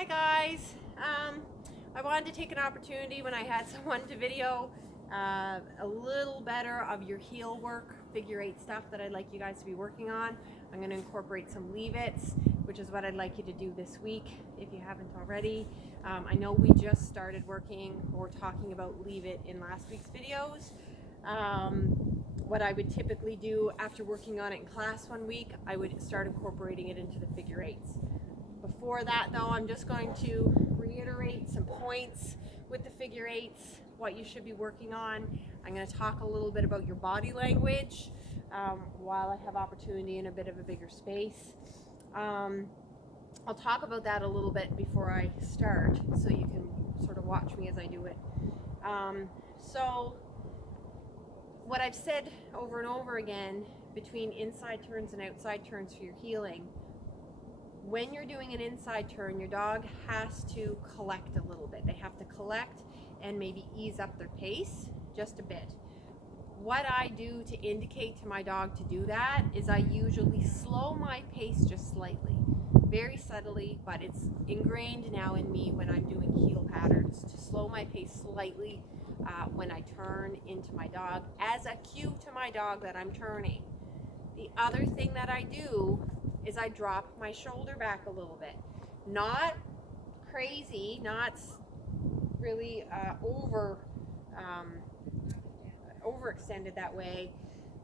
Hi guys. I wanted to take an opportunity when I had someone to video a little better of your heel work, figure eight stuff that I'd like you guys to be working on. I'm going to incorporate some leave-its, which is what I'd like you to do this week if you haven't already. I know we just started working or talking about leave-it in last week's videos. What I would typically do after working on it in class one week, I would start incorporating it into the figure eights. Before that though, I'm just going to reiterate some points with the figure eights, what you should be working on. I'm going to talk a little bit about your body language while I have opportunity in a bit of a bigger space. I'll talk about that a little bit before I start so you can sort of watch me as I do it. So what I've said over and over again between inside turns and outside turns for your heeling, when you're doing an inside turn, your dog has to collect a little bit. They have to collect and maybe ease up their pace just a bit. What I do to indicate to my dog to do that is I usually slow my pace just slightly, very subtly, but it's ingrained now in me when I'm doing heel patterns to slow my pace slightly when I turn into my dog as a cue to my dog that I'm turning. The other thing that I do is I drop my shoulder back a little bit. Not crazy, not really overextended that way.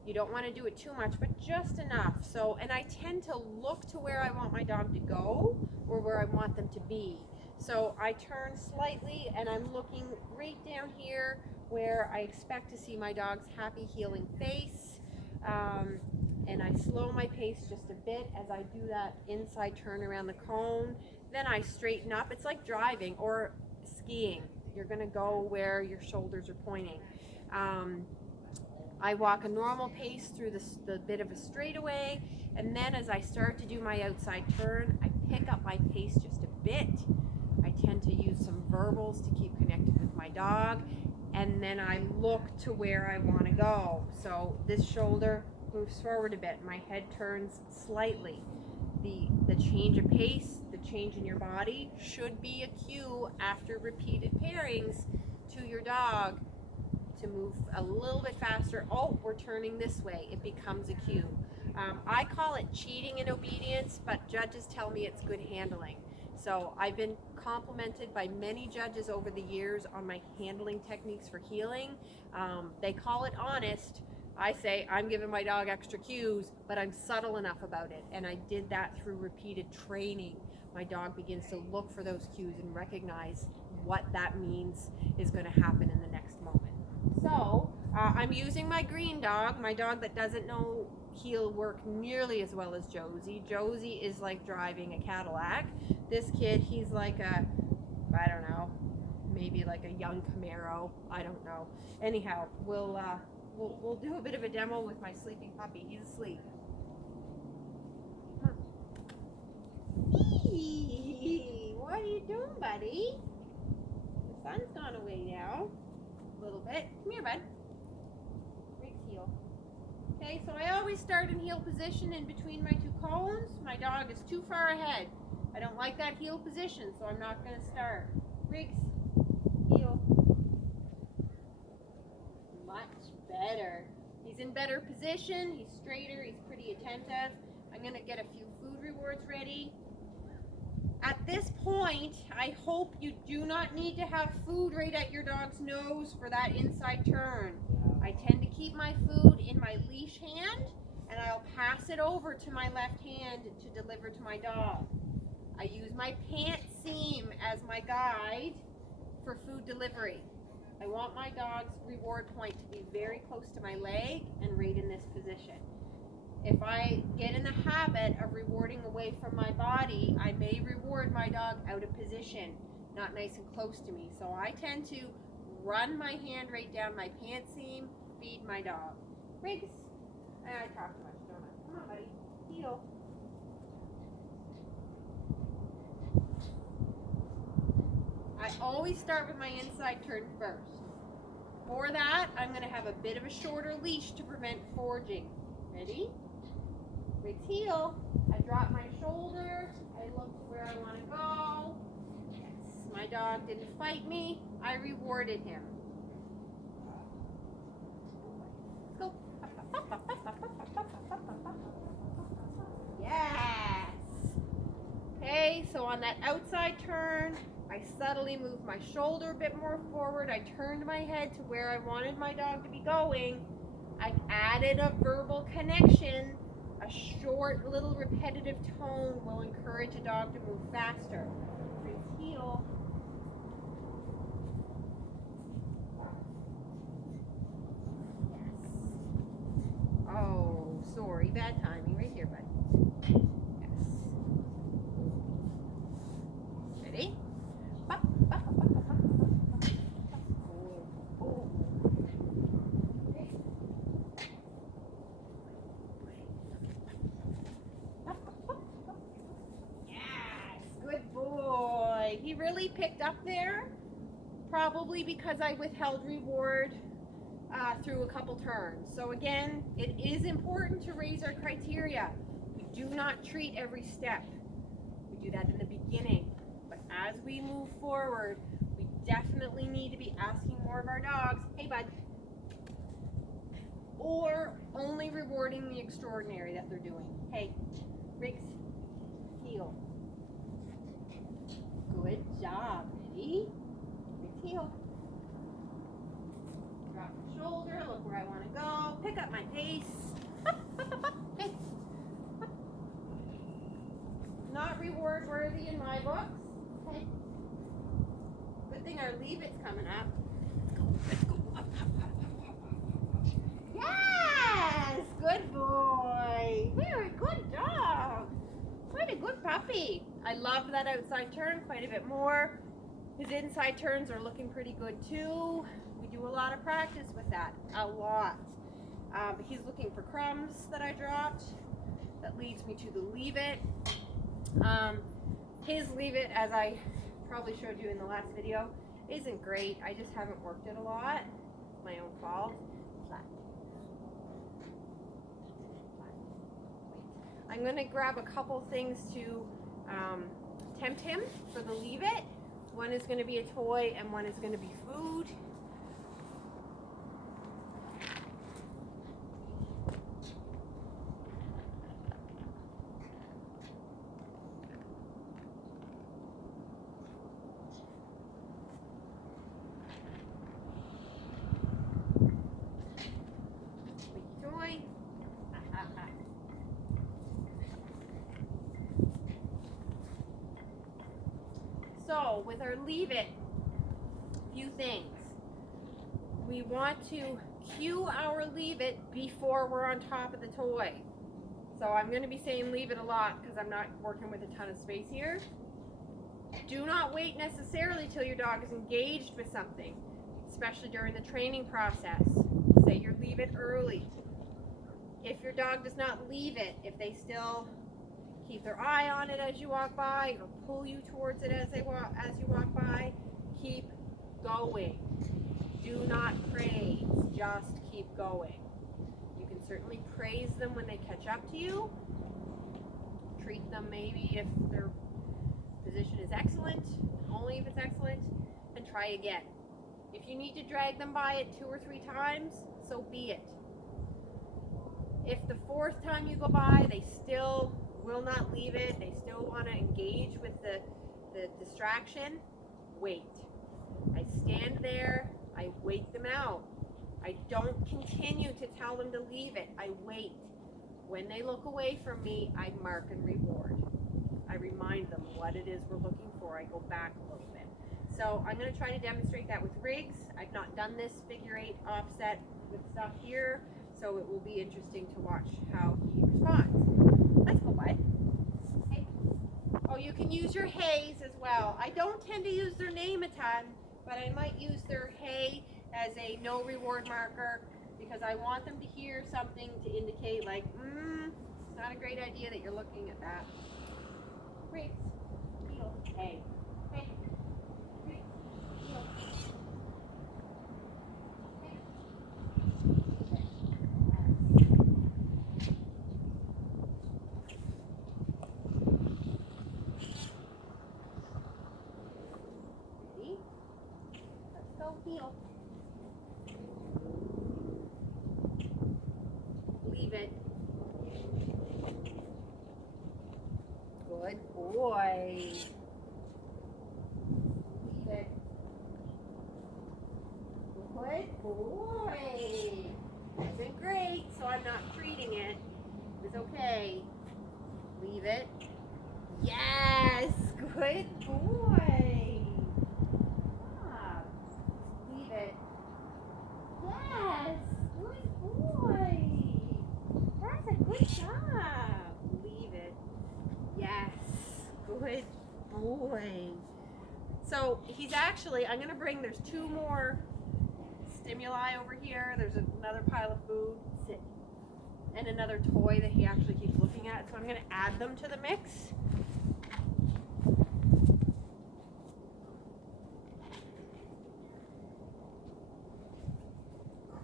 You don't want to do it too much, but just enough. So, and I tend to look to where I want my dog to go or where I want them to be. So I turn slightly and I'm looking right down here where I expect to see my dog's happy heeling face. And I slow my pace just a bit as I do that inside turn around the cone. Then I straighten up. It's like driving or skiing. You're going to go where your shoulders are pointing. I walk a normal pace through the bit of a straightaway, and then as I start to do my outside turn, I pick up my pace just a bit. I tend to use some verbals to keep connected with my dog, and then I look to where I want to go. So this shoulder moves forward a bit, my head turns slightly. The change of pace, the change in your body should be a cue after repeated pairings to your dog to move a little bit faster. Oh, we're turning this way. It becomes a cue. I call it cheating in obedience, but judges tell me it's good handling. So I've been complimented by many judges over the years on my handling techniques for heeling. They call it honest. I say I'm giving my dog extra cues, but I'm subtle enough about it. And I did that through repeated training. My dog begins to look for those cues and recognize what that means is going to happen in the next moment. So I'm using my green dog, my dog that doesn't know heel work nearly as well as Josie. Josie is like driving a Cadillac. This kid, he's like a, I don't know, maybe like a young Camaro. I don't know. Anyhow, we'll do a bit of a demo with my sleeping puppy. He's asleep. Huh. What are you doing, buddy? The sun's gone away now. A little bit. Come here, bud. Riggs heel. Okay, so I always start in heel position in between my two cones. My dog is too far ahead. I don't like that heel position, so I'm not going to start. Riggs, heel. Much better. He's in better position. He's straighter. He's pretty attentive. I'm going to get a few food rewards ready. At this point, I hope you do not need to have food right at your dog's nose for that inside turn. I tend to keep my food in my leash hand, and I'll pass it over to my left hand to deliver to my dog. I use my pant seam as my guide for food delivery. I want my dog's reward point to be very close to my leg and right in this position. If I get in the habit of rewarding away from my body, I may reward my dog out of position, not nice and close to me. So I tend to run my hand right down my pant seam, feed my dog. Riggs. I talk too much, don't I? Come on, buddy. Heel. I always start with my inside turn first. For that, I'm going to have a bit of a shorter leash to prevent forging. Ready? Riggs heel. I drop my shoulder. I look to where I want to go. dog didn't fight me, I rewarded him. Let's go. Yes. Okay, so on that outside turn, I subtly moved my shoulder a bit more forward. I turned my head to where I wanted my dog to be going. I added a verbal connection. A short, little repetitive tone will encourage a dog to move faster. Raise heel. Yes. Oh, sorry, bad timing. Right here, bud. Yes. Ready? Up, up, up, up, up, up, up, up. Oh. Okay. Yes, good boy. He really picked up there, probably because I withheld reward through a couple turns. So again, it is important to raise our criteria. We do not treat every step. We do that in the beginning. But as we move forward, we definitely need to be asking more of our dogs, hey bud, or only rewarding the extraordinary that they're doing. Hey, Riggs, heel. Good job. Ready? Riggs, heel. Drop the shoulder, look where I want to go. Pick up my pace. Up, up, up, up. Hey. Up. Not reward worthy in my books. Okay. Good thing our leave it's coming up. Let's go. Up, up, up, up, up. Yes! Good boy. Very good dog. Quite a good puppy. I love that outside turn quite a bit more. His inside turns are looking pretty good too. We do a lot of practice with that. A lot. He's looking for crumbs that I dropped. That leads me to the leave it. His leave it, as I probably showed you in the last video, isn't great. I just haven't worked it a lot. My own fault. Flat. I'm going to grab a couple things to tempt him for the leave it. One is going to be a toy and one is going to be food. Toy. So with our leave it, few things. We want to cue our leave it before we're on top of the toy. So I'm going to be saying leave it a lot because I'm not working with a ton of space here. Do not wait necessarily till your dog is engaged with something, especially during the training process. Say your leave it early. If your dog does not leave it, if they still keep their eye on it as you walk by or pull you towards it as you walk by, keep going. Do not praise, just keep going. You can certainly praise them when they catch up to you. Treat them maybe if their position is excellent, only if it's excellent, and try again. If you need to drag them by it 2 or 3 times, so be it. If the 4th time you go by, they still will not leave it, they still want to engage with the distraction, wait. I stand there, I wait them out. I don't continue to tell them to leave it, I wait. When they look away from me, I mark and reward. I remind them what it is we're looking for. I go back a little bit. So I'm going to try to demonstrate that with Riggs. I've not done this figure 8 offset with stuff here, so it will be interesting to watch how he responds. Let's go, bud. Hey. Oh, you can use your hays as well. I don't tend to use their name a ton, but I might use their hay as a no reward marker because I want them to hear something to indicate like, it's not a great idea that you're looking at that. Riggs, heel, hey. Hey. Riggs, heel. Hey. Heel. Leave it. Good boy. Leave it. Good boy. Isn't great, so I'm not treating it. It's okay. Leave it. Yes, good boy. Ah, leave it. Yes, good boy. That's a good job. Leave it. Yes, good boy. So he's actually, I'm going to bring, there's 2 more stimuli over here. There's another pile of food. Sit. And another toy that he actually keeps looking at. So I'm going to add them to the mix.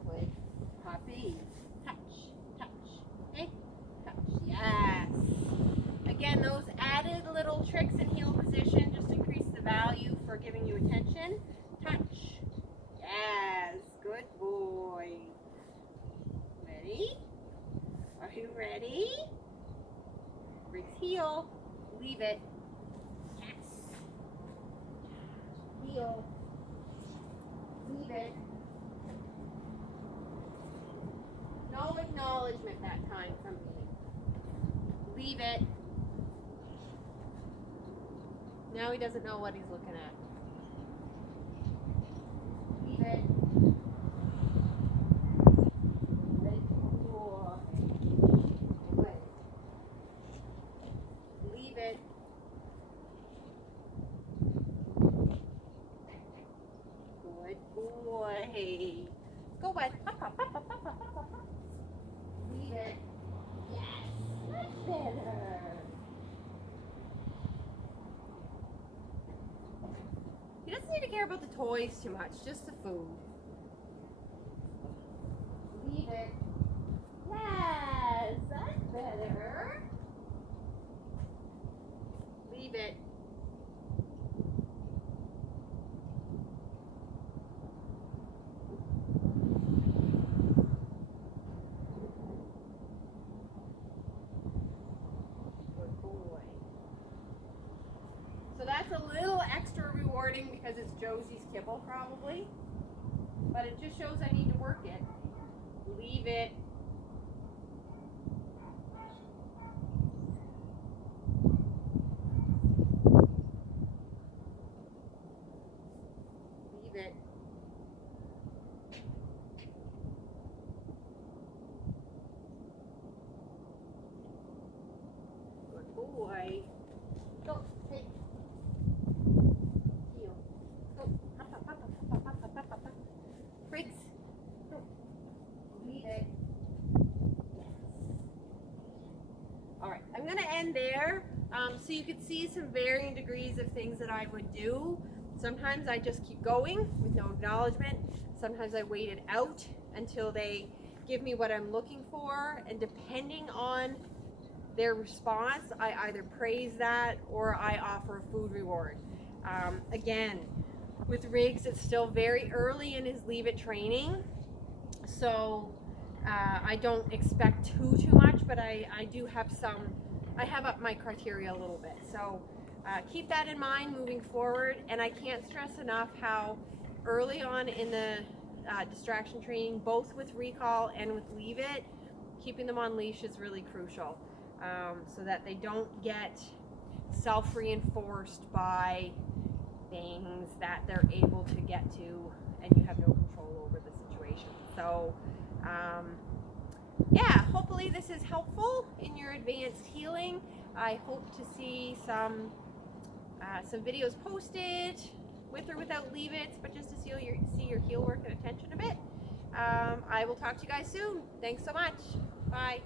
Good puppy. Touch, touch. Okay? Touch. Yes. Again, those added little tricks in heel position just increase the value for giving you attention. Touch. Yes. Good boy. Ready? Are you ready? Briggs heel. Leave it. Yes. Heel. Leave it. No acknowledgement that time from me. Leave it. Now he doesn't know what he's looking at. Leave it. Leave it. Good boy. Go ahead. Leave it. Yes. That's better. He doesn't need to care about the toys too much, just the food. Leave it. Yes, that's better. Leave it. Good boy. So that's a little extra rewarding because it's Josie's kibble probably, but it just shows I need to work it. Leave it. Leave it. Good boy. Go, take. Heel. Go. Hop, hop, hop, hop, hop, hop, hop, hop, hop, hop. Briggs. Go. Leave it. Yes. All right, I'm gonna end there. So you could see some varying degrees of things that I would do. Sometimes I just keep going with no acknowledgement. Sometimes I wait it out until they give me what I'm looking for, and depending on their response, I either praise that or I offer a food reward. Again, with Riggs, it's still very early in his Leave It training, so I don't expect too much, but I do have some, I have up my criteria a little bit. So keep that in mind moving forward, and I can't stress enough how early on in the distraction training, both with Recall and with Leave It, keeping them on leash is really crucial, so that they don't get self-reinforced by things that they're able to get to and you have no control over the situation. So yeah, hopefully this is helpful in your advanced healing. I hope to see some videos posted with or without Leave It, but just to see your heel work and attention a bit. I will talk to you guys soon. Thanks so much. Bye.